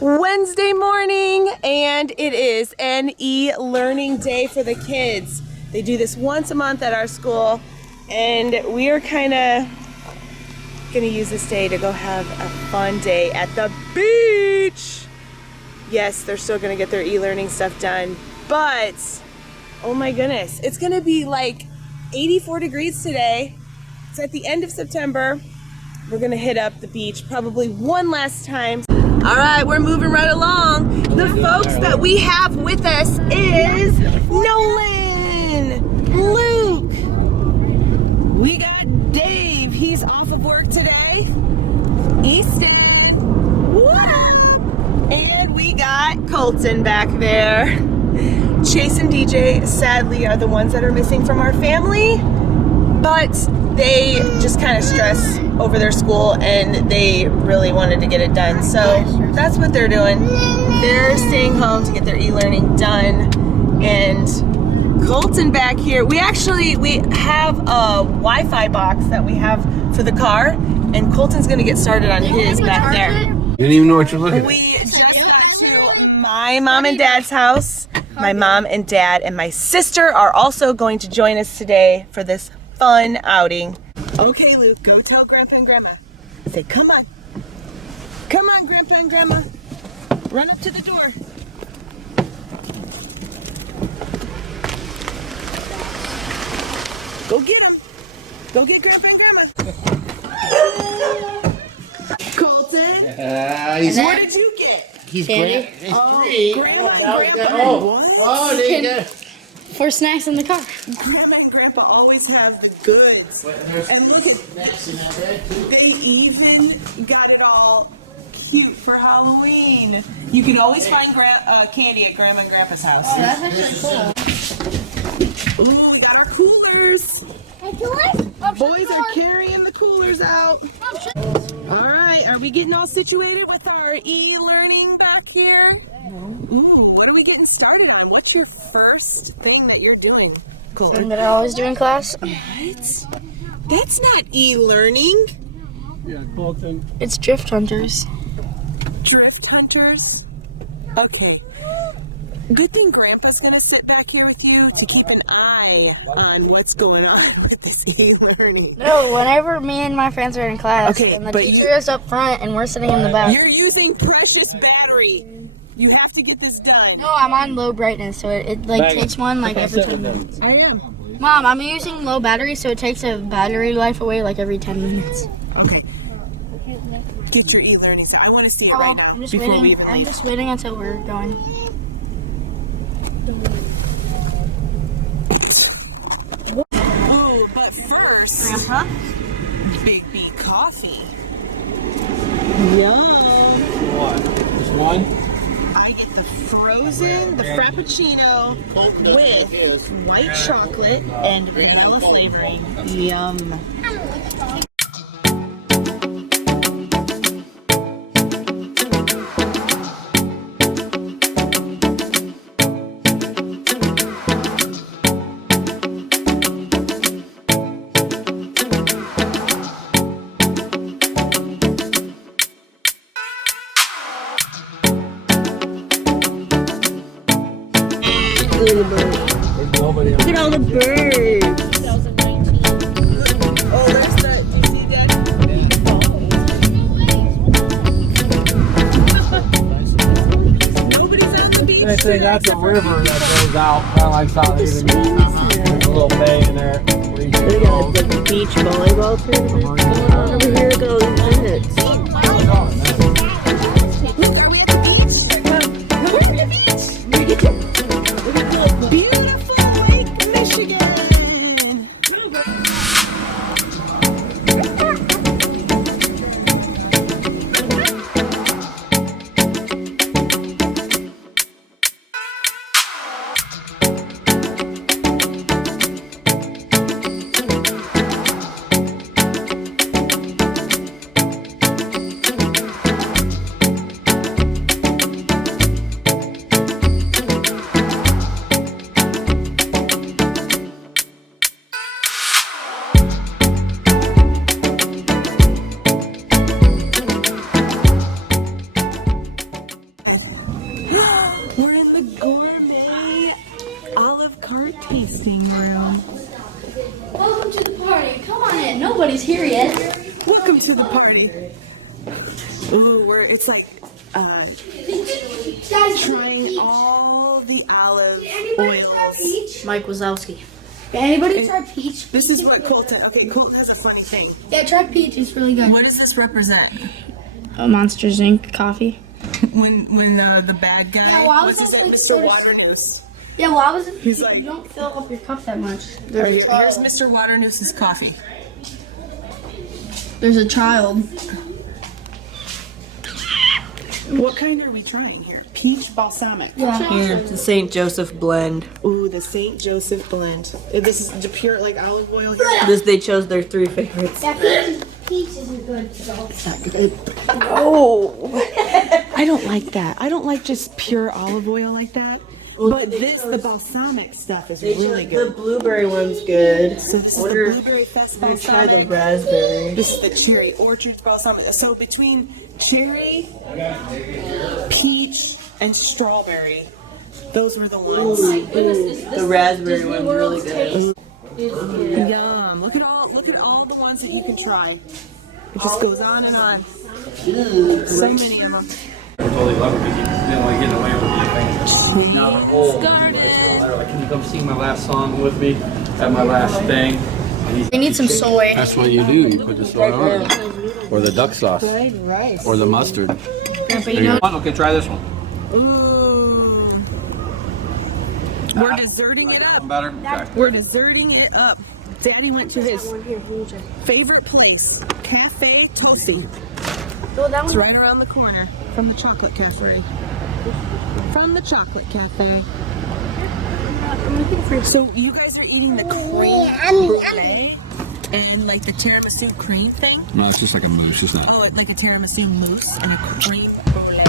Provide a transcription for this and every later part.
Wednesday morning, and it is an e-learning day for the kids. They do this once a month at our school, and we are kind of gonna use this day to go have a fun day at the beach. Yes, they're still gonna get their e-learning stuff done, but oh my goodness, it's gonna be like 84 degrees today. It's at the end of September. We're gonna hit up the beach probably one last time. All right, we're moving right along. The folks that we have with us is Nolan, Luke, we got Dave, he's off of work today, Easton, what up? And we got Colton back there. Chase and DJ sadly are the ones that are missing from our family, but they just kind of stress over their school and they really wanted to get it done. So that's what they're doing. They're staying home to get their e-learning done. And Colton back here, we have a Wi-Fi box that we have for the car, and Colton's gonna get started on his back there. You didn't even know what you're looking at. We just got to my mom and dad's house. My mom and dad and my sister are also going to join us today for this fun outing. Okay, Luke, go tell Grandpa and Grandma. Say, come on. Come on, Grandpa and Grandma. Run up to the door. Go get him. Go get Grandpa and Grandma. Colton, what did you get? He's Candy. three. Oh, there you go. For snacks in the car. Grandma and Grandpa always have the goods. And look at they even got it all cute for Halloween. You can always find candy at Grandma and Grandpa's house. Oh, that's actually cool. Ooh, we got our coolers. Boys are carrying the coolers out. All right, are we getting all situated with our e-learning back here? Ooh, what are we getting started on? What's your first thing that you're doing, Colton? Something that I always do in class. What? That's not e-learning. Yeah, Colton. It's Drift Hunters. Drift Hunters? Okay. Good thing Grandpa's gonna sit back here with you to keep an eye on what's going on with this e-learning. No, whenever me and my friends are in class, Okay, and the but teacher is up front and we're sitting in the back. You're using precious battery. You have to get this done. No, I'm on low brightness, so it takes one like every 10 minutes. I am. Mom, I'm using low battery, so it takes a battery life away like every 10 minutes. Okay. Get your e-learning. So I want to see it right now I'm just before we waiting. even I'm leave. just waiting until we're going. Ooh, but first, Grandpa? Big B coffee. Yum. What? Just one? I get the frozen, the Frappuccino with white chocolate and vanilla flavoring. Yum. Nobody else. Look at all the birds. Oh, there's the, do you see that? Nobody's on the beach. I say that's a river that goes out, kind of like South Haven. There's a little bay in there. Where you can We go. got the beach volleyball tournament going on over here. Goes minutes. Look, are we at the beach? We're at the beach. We get to look at the beautiful Lake Michigan. We're in the gourmet Olive Garden tasting room. Welcome to the party. Come on in. Nobody's here yet. Welcome to the party. Ooh, it's like trying all the olive oils. Mike Wazowski. Anybody try peach? This is what Colton. Okay, Colton has a funny thing. Yeah, try peach. It's really good. What does this represent? Monsters Inc. coffee. When the bad guy Yeah, well, I was was his like, Mr. Waternoose. Yeah, well, I was. He's like- you don't fill up your cup that much. Here's Mr. Waternoose's coffee. There's a child. What kind are we trying here? Peach balsamic. Yeah. Here, the St. Joseph blend. Ooh, the St. Joseph blend. This is the pure like olive oil here. They chose their 3 favorites. Yeah, peach isn't good. So. Oh, I don't like that. I don't like just pure olive oil like that. But the balsamic stuff is really The good. blueberry one's good. So this is the Wonder- Blueberry Fest I'm gonna try the balsamic. raspberry. This is the Cherry Orchard balsamic. So between cherry, peach, and strawberry, those were the ones. The raspberry one's really good. Yum! Look at all the ones that you can try. It just goes on and on. So many of them. Totally love it because you didn't like getting away with the thing. Now they're old. They're like, can you come sing my last song with me at my last thing? We need some soy. That's what you do. You put the soy on it. Or the duck sauce. Or the mustard. Yeah, but you know, Okay, try this one. Ooh. We're deserting it up. Better? Okay. We're deserting it up. Daddy went to his favorite place, Cafe Toffee. It's right around the corner from the chocolate cafe. From the chocolate cafe. So you guys are eating the cream brulee and like the tiramisu cream thing? No, it's just like a mousse. It's not. Oh, like a tiramisu mousse and a cream brulee.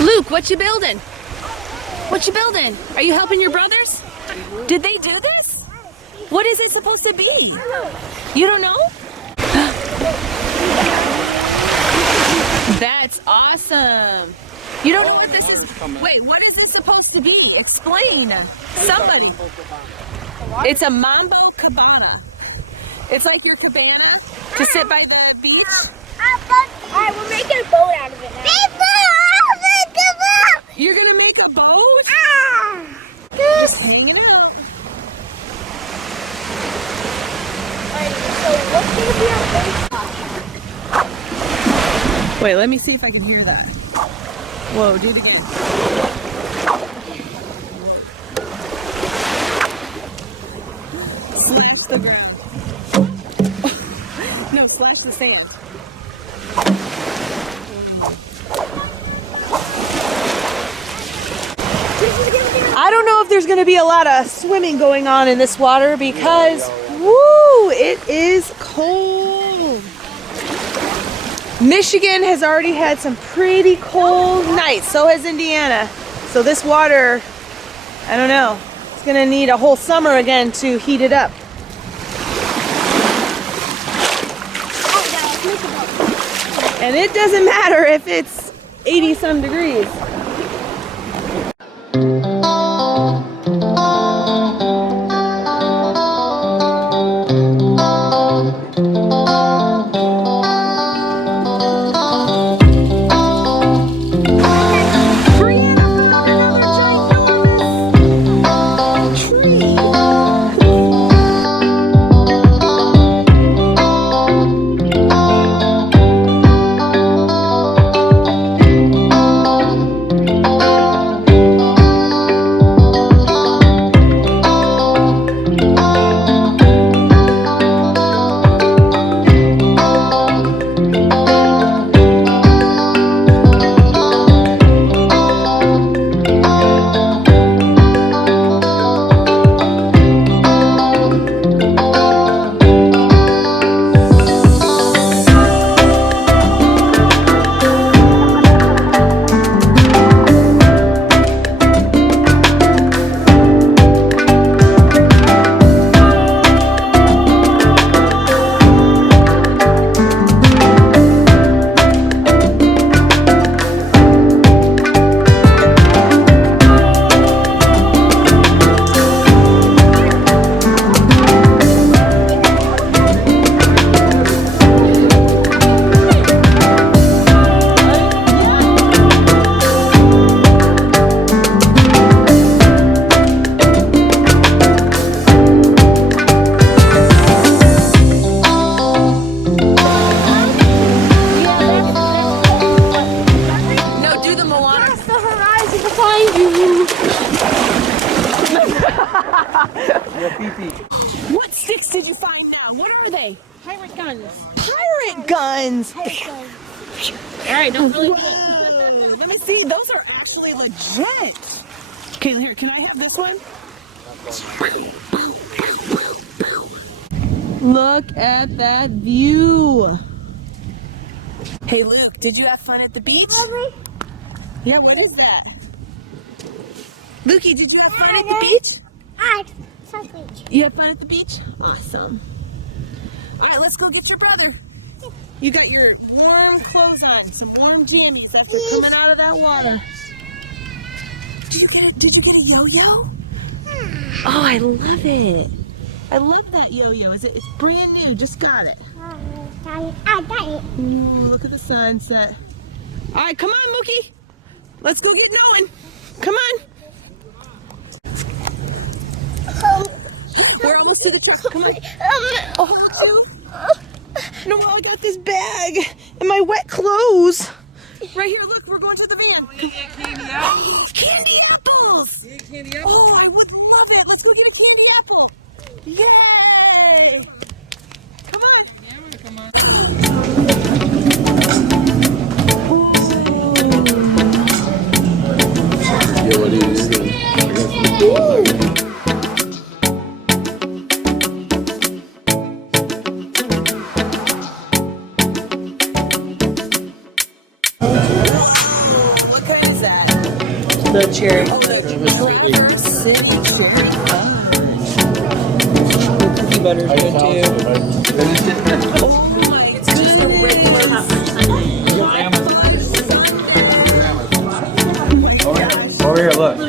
Luke, what you building? What you building? Are you helping your brothers? Did they do this? What is it supposed to be? You don't know? That's awesome. You don't know what this is? Wait, what is this supposed to be? Explain. Somebody. It's a Mambo Cabana. It's like your cabana to sit by the beach. Alright, we're making a boat out of it now. You're gonna make a boat? Ah! Just hang it out. Wait, let me see if I can hear that. Whoa, do it again. Slash the ground. No, slash the sand. I don't know if there's going to be a lot of swimming going on in this water because, woo, it is cold. Michigan has already had some pretty cold nights. So has Indiana. So this water, I don't know, it's going to need a whole summer again to heat it up. And it doesn't matter if it's 80 some degrees. What sticks did you find now? What are they? Pirate guns. Pirate guns! Alright, don't really do it. Whoa, let me see. Those are actually legit. Okay, here, can I have this one? Look at that view. Hey, Luke, did you have fun at the beach? Yeah, what is that? Lukey, did you have fun at the beach? You had fun at the beach? Awesome. All right, let's go get your brother. You got your warm clothes on, some warm jammies after coming out of that water. Did you get a yo-yo? Oh, I love it. I love that yo-yo. It's brand new. Just got it. Ooh, look at the sunset. All right, come on, Mookie. Let's go get going. Come on. We're almost to the top. Come on. I'll hold you. No, I got this bag and my wet clothes. Right here, look, we're going to the van. Candy apples! Oh, I would love it. Let's go get a candy apple. Yay! Come on. Yeah, what do you do? The cherry. Oh, the Traverse City cherry fudge. Cookie butter's good too. Oh my, it's just a regular Over here, look.